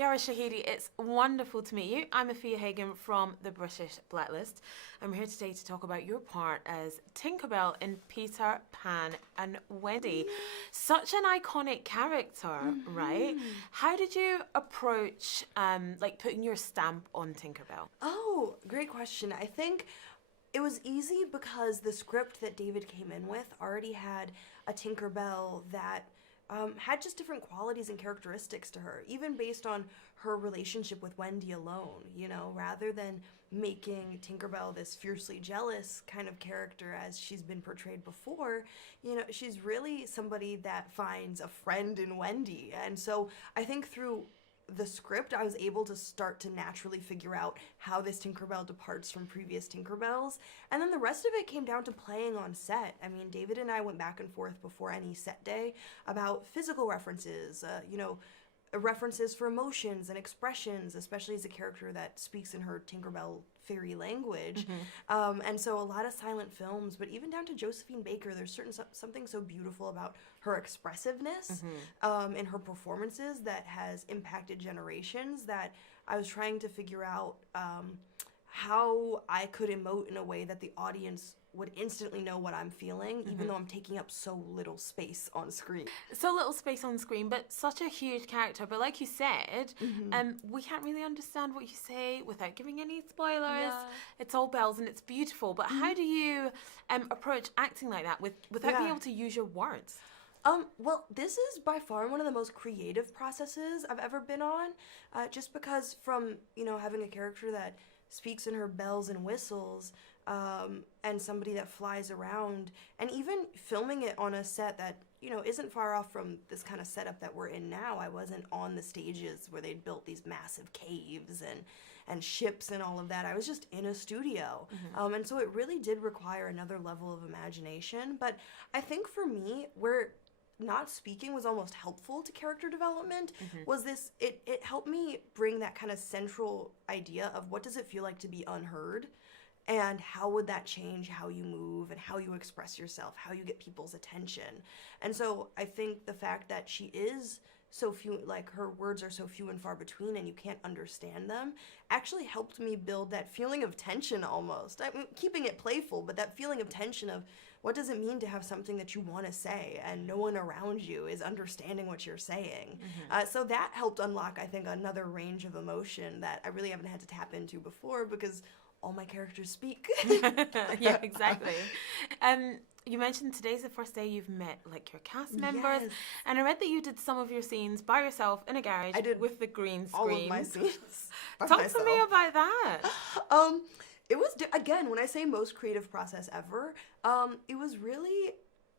Yara Shahidi, it's wonderful to meet you. I'm Afua Hagan from the British Blacklist. I'm here today to talk about your part as Tinkerbell in Peter, Pan and Wendy. Such an iconic character, right? How did you approach putting your stamp on Tinkerbell? Oh, great question. I think it was easy because the script that David came in with already had a Tinkerbell that had just different qualities and characteristics to her, even based on her relationship with Wendy alone, rather than making Tinkerbell this fiercely jealous kind of character as she's been portrayed before. She's really somebody that finds a friend in Wendy. And so I think through the script, I was able to start to naturally figure out how this Tinkerbell departs from previous Tinkerbells. And then the rest of it came down to playing on set. I mean, David and I went back and forth before any set day about physical references, references for emotions and expressions, especially as a character that speaks in her Tinkerbell fairy language. And so a lot of silent films, but even down to Josephine Baker, there's something so beautiful about her expressiveness in her performances that has impacted generations, that I was trying to figure out how I could emote in a way that the audience would instantly know what I'm feeling, even though I'm taking up so little space on screen. So little space on screen, but such a huge character. But like you said, we can't really understand what you say without giving any spoilers. Yeah. It's all bells and it's beautiful. But how do you approach acting like that without being able to use your words? Well, this is by far one of the most creative processes I've ever been on, just because from, having a character that speaks in her bells and whistles, and somebody that flies around, and even filming it on a set that, isn't far off from this kind of setup that we're in now. I wasn't on the stages where they'd built these massive caves and ships and all of that. I was just in a studio. And so it really did require another level of imagination. But I think for me, where not speaking was almost helpful to character development was this, it helped me bring that kind of central idea of what does it feel like to be unheard, and how would that change how you move and how you express yourself, how you get people's attention. And so I think the fact that she is so few, like her words are so few and far between and you can't understand them, actually helped me build that feeling of tension almost. I mean, keeping it playful, but that feeling of tension of what does it mean to have something that you want to say and no one around you is understanding what you're saying. So that helped unlock, I think, another range of emotion that I really haven't had to tap into before because all my characters speak. Yeah, exactly. You mentioned today's the first day you've met your cast members, and I read that you did some of your scenes by yourself in a garage. I did with the green screen. all of my scenes. Talk to me about that. It was again, when I say most creative process ever, it was really,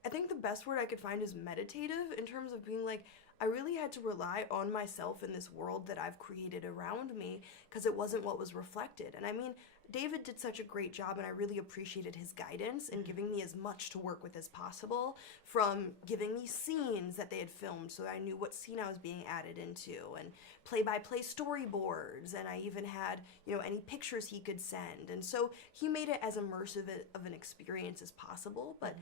I think the best word I could find is meditative, in terms of being like, I really had to rely on myself in this world that I've created around me, because it wasn't what was reflected. And I mean, David did such a great job, and I really appreciated his guidance in giving me as much to work with as possible, from giving me scenes that they had filmed so I knew what scene I was being added into, and play-by-play storyboards, and I even had, any pictures he could send. And so he made it as immersive of an experience as possible. But,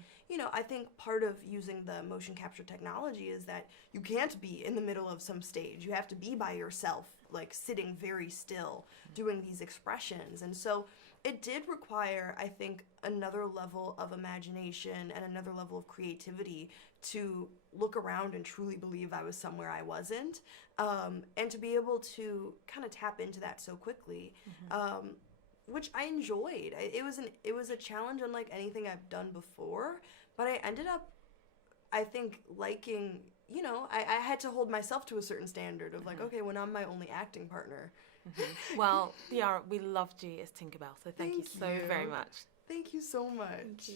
I think part of using the motion capture technology is that you can't be in the middle of some stage. You have to be by yourself, sitting very still, doing these expressions. And so it did require, I think, another level of imagination and another level of creativity to look around and truly believe I was somewhere I wasn't, and to be able to kind of tap into that so quickly, which I enjoyed. It was a challenge unlike anything I've done before, but I ended up, I think, liking, I had to hold myself to a certain standard of okay, when I'm my only acting partner. Well, Yara, we loved you as Tinkerbell, so thank you so very much. Thank you so much. Thank you.